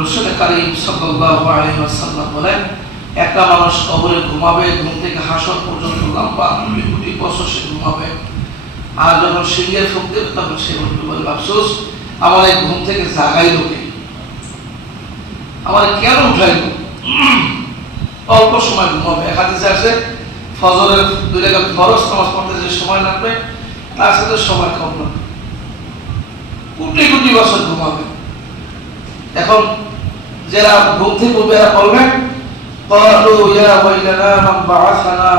রাসূল কারীম সাল্লাল্লাহু আলাইহি ওয়াসাল্লাম বলেন, একটা মানুষ কবরে ঘুমাবে, ঘুম থেকে হাসর পর্যন্ত লম্বা 20 বছর সে ঘুমাবে। আর যখন সিংহের ফুঁক দেবে তখন সে বলবে, আফসোস আমার এই ঘুম থেকে জাগাইলো কে, আমার কেন উঠাইলো। অল্প সময় ঘুমাবে। এক হাদিসে আছে ফজরের 2 রাকাত ফরজ নামাজ পড়তে যে সময় লাগবে তার সাথে সময় কম লাগবে। কোটি কোটি বছর ঘুমাবে। এখন যারা ঘুম থেকে উঠবে এরা বলবেন, ক্বালু ইয়া ওয়াইলানা মান বাআসানা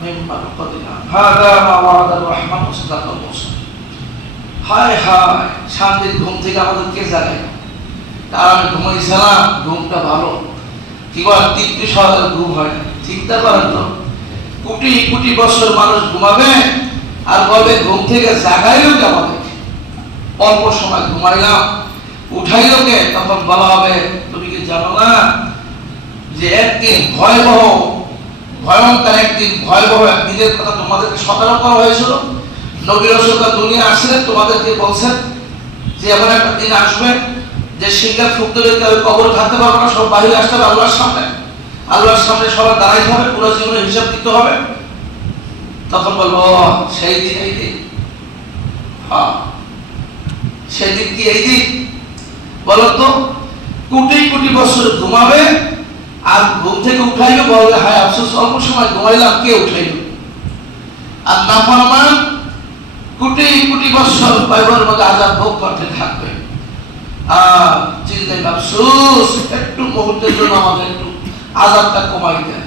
মিন মারকাদিনা হাযা মা ওয়া'আদার রাহমান ওয়া সাদাকাল মুরসাল। হায় হায়, শান্তির ঘুম থেকে আমাদের কে জাগায়? আর আমি ঘুমাইছিলাম, ঘুমটা ভালো, কি বল তৃপ্তি সহকারে ঘুম হয় না। চিন্তা করেন তো, কোটি কোটি বছর মানুষ ঘুমাবে আর বলবে ঘুম থেকে জাগাইলো কে আমাদের? অল্প সময় ঘুমাইলাম, উঠাইলো কে? তখন বলা হবে, তুমি কি জানো না যে একদিন ভয়ঙ্কর একদিন, ভয়াবহ একদিনের কথা তোমাদেরকে সতর্ক করা হয়েছিল। নবী রাসূলরা দুনিয়া আসলে তোমাদেরকে বলছেন যে এমন একটা দিন আসবে যে সিংহের ফুঁক দেবে, কেউ কবরে থাকতে পারবে না, সব বাহিরে আসতে হবে আল্লাহর সামনে। আল্লাহর সামনে সবার দাঁড়াইতে হবে, পুরো জীবনের হিসাব দিতে হবে। তখন বলবো সেই দিন, এই দিন। হ্যাঁ, সেই দিন কি এই দিন? বলো তো, কোটি কোটি বছর ঘুমাবে আর ঘুম থেকে উঠাইলো, বলবে হায় আফসোস অল্প সময় ঘুমাইলাম, কে উঠাইলো? আর নাফরমান কোটি কোটি বছর পাইবার মধ্যে আযাব ভোগ করতে থাকবে। আর চিন্তায় আফসোস, একটু মুহূর্তের জন্য আমাদের একটু আযাবটা কমাই দেন।